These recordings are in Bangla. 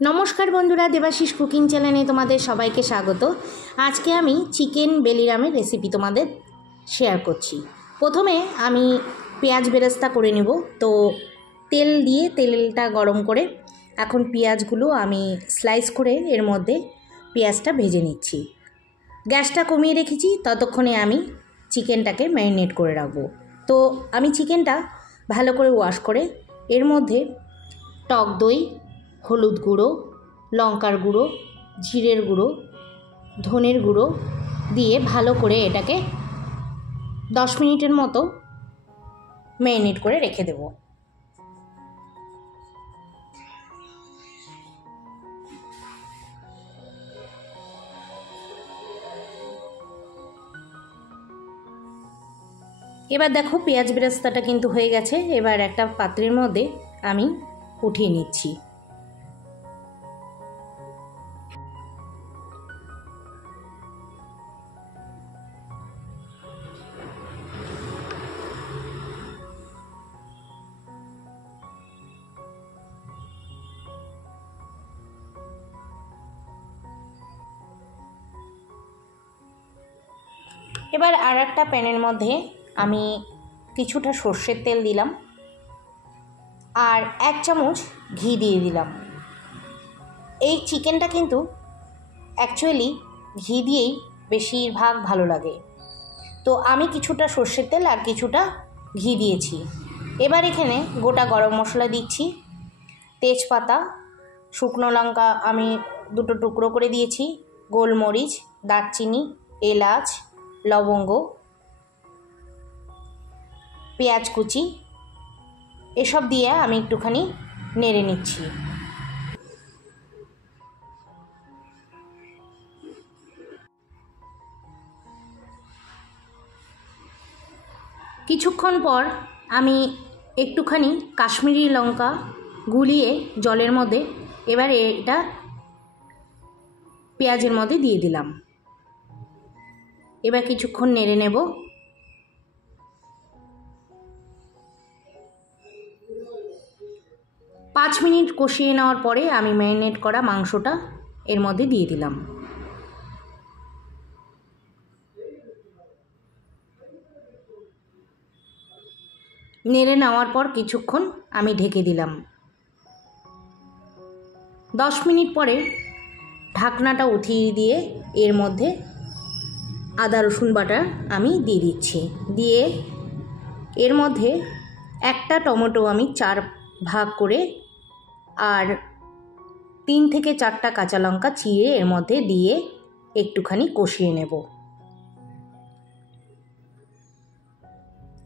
नमस्कार बंधुरा देवाशीष कुकिंग चैनेले तुम्हारे सबाइके स्वागत। आज के आमी चिकेन बेलिरामेर रेसिपि तुम्हारे शेयर करछि। प्रथमे आमी पेঁয়াজ बेरेस्ता करे नेब। तो तेल दिए तेलटा गरम करे एखन पेঁয়াজগুলো आमी स्लाइस करे एर मध्य पेঁয়াজটা भेजे निচ্छि। गैसटा कमिয়ে रेखेछि, ततक्षणे आमी चिकेनटाके मैरिनेट करे राखबो। तो आमी चिकेनटा भालो करे वाश करे एर मध्य टक दई, हलुद गुঁড়ো, लंकार गुঁড়ো, जिरेर गुঁড়ো, धनेर गुঁড়ো दिए भालो करे एटाके 10 मिनिटेर मतो मैरिनेट करे रेखे देब। एबार देखो पेঁয়াজ बेरेस्ताटा किन्तु हये गेछे। एबार एकटा पात्रेर मধ্যে आमी उठिয়ে নিচ্ছি। এবার আর একটা প্যানের মধ্যে আমি কিছুটা সরষের তেল দিলাম আর 1 চামচ ঘি দিয়ে দিলাম। এই চিকেনটা কিন্তু অ্যাকচুয়ালি ঘি দিয়েই বেশিরভাগ ভালো লাগে। তো আমি কিছুটা সরষের তেল আর কিছুটা ঘি দিয়েছি। এবার এখানে গোটা গরম মশলা দিচ্ছি, তেজপাতা, শুকনো লঙ্কা আমি দুটো টুকরো করে দিয়েছি, গোলমরিচ, দারচিনি, এলাচ, লবঙ্গ, পেঁয়াজ কুচি এসব দিয়ে আমি একটুখানি নেড়ে নিচ্ছি। কিছুক্ষণ পর আমি একটুখানি কাশ্মীরি লঙ্কা গুলিয়ে জলের মধ্যে এবার এটা পেঁয়াজের মধ্যে দিয়ে দিলাম। এবার কিছুক্ষণ নেড়ে নেব। পাঁচ মিনিট কষিয়ে নেওয়ার পরে আমি ম্যারিনেট করা মাংসটা এর মধ্যে দিয়ে দিলাম। নেড়ে নেওয়ার পর কিছুক্ষণ আমি ঢেকে দিলাম। 10 মিনিট পরে ঢাকনাটা উঠিয়ে দিয়ে এর মধ্যে আদা রসুন বাটা আমি দিয়ে দিচ্ছি। দিয়ে এর মধ্যে একটা টমেটো আমি 4 ভাগ করে আর 3 থেকে 4টা কাঁচা লঙ্কা চিড়ে এর মধ্যে দিয়ে একটুখানি কষিয়ে নেব।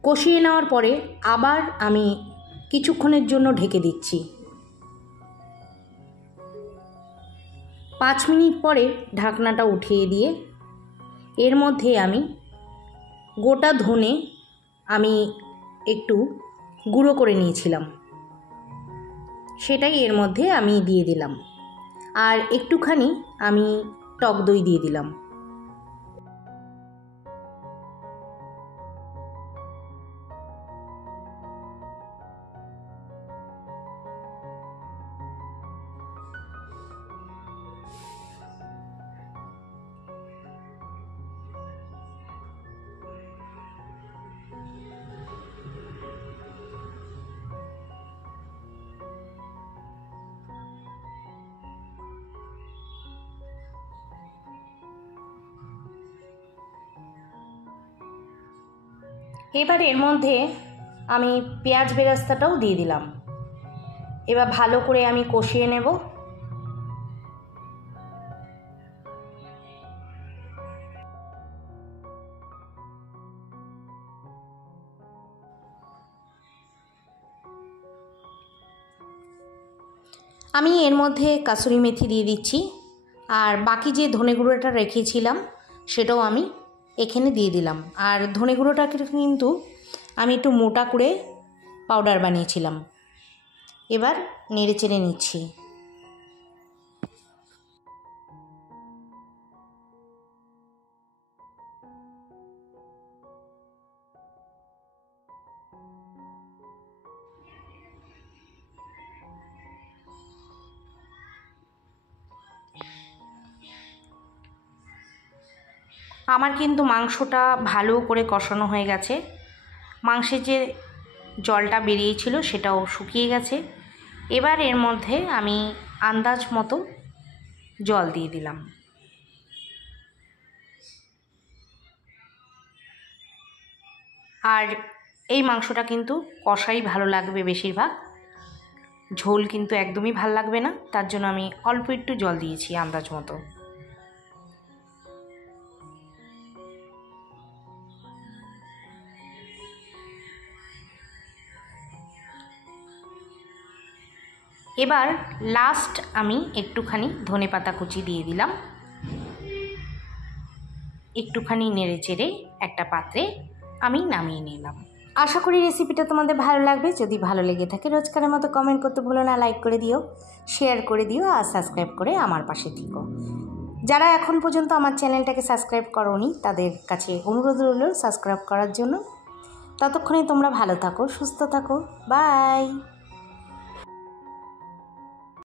কষিয়ে নেওয়ার পরে আবার আমি কিছুক্ষণের জন্য ঢেকে দিচ্ছি। 5 মিনিট পরে ঢাকনাটা উঠিয়ে দিয়ে এর মধ্যে আমি গোটা ধনে আমি একটু গুঁড়ো করে নিয়েছিলাম, সেটাই এর মধ্যে আমি দিয়ে দিলাম। আর একটুখানি আমি টক দই দিয়ে দিলাম। এবার এর মধ্যে আমি পেঁয়াজ বেরেস্তাটাও দিয়ে দিলাম। এবার ভালো করে আমি কষিয়ে নেব। আমি এর মধ্যে কাসুরি মেথি দিয়ে দিচ্ছি আর বাকি যে ধনে গুঁড়োটা রেখেছিলাম সেটাও আমি এখানে দিয়ে দিলাম। আর ধনে গুঁড়োটাকে কিন্তু আমি একটু মোটা করে পাউডার বানিয়েছিলাম। এবার নেড়ে চেড়ে নিচ্ছি। আমার কিন্তু মাংসটা ভালো করে কষানো হয়ে গেছে, মাংসের যে জলটা বেরিয়েছিল সেটাও শুকিয়ে গেছে। এবার এর মধ্যে আমি আন্দাজ মতো জল দিয়ে দিলাম। আর এই মাংসটা কিন্তু কষাই ভালো লাগবে বেশিরভাগ, ঝোল কিন্তু একদমই ভাল লাগবে না, তার জন্য আমি অল্প একটু জল দিয়েছি আন্দাজ মতো। এবার লাস্ট আমি একটুখানি ধনেপাতা কুচি দিয়ে দিলাম। একটুখানি নেড়ে চেড়ে একটা পাত্রে আমি নামিয়ে নিলাম। আশা করি রেসিপিটা তোমাদের ভালো লাগবে। যদি ভালো লেগে থাকে রোজকারের মতো কমেন্ট করতে ভুলো না, লাইক করে দিও, শেয়ার করে দিও আর সাবস্ক্রাইব করে আমার পাশে থেকো। যারা এখন পর্যন্ত আমার চ্যানেলটাকে সাবস্ক্রাইব করোনি তাদের কাছে অনুরোধ রইল সাবস্ক্রাইব করার জন্য। ততক্ষণে তোমরা ভালো থাকো, সুস্থ থাকো, বাই।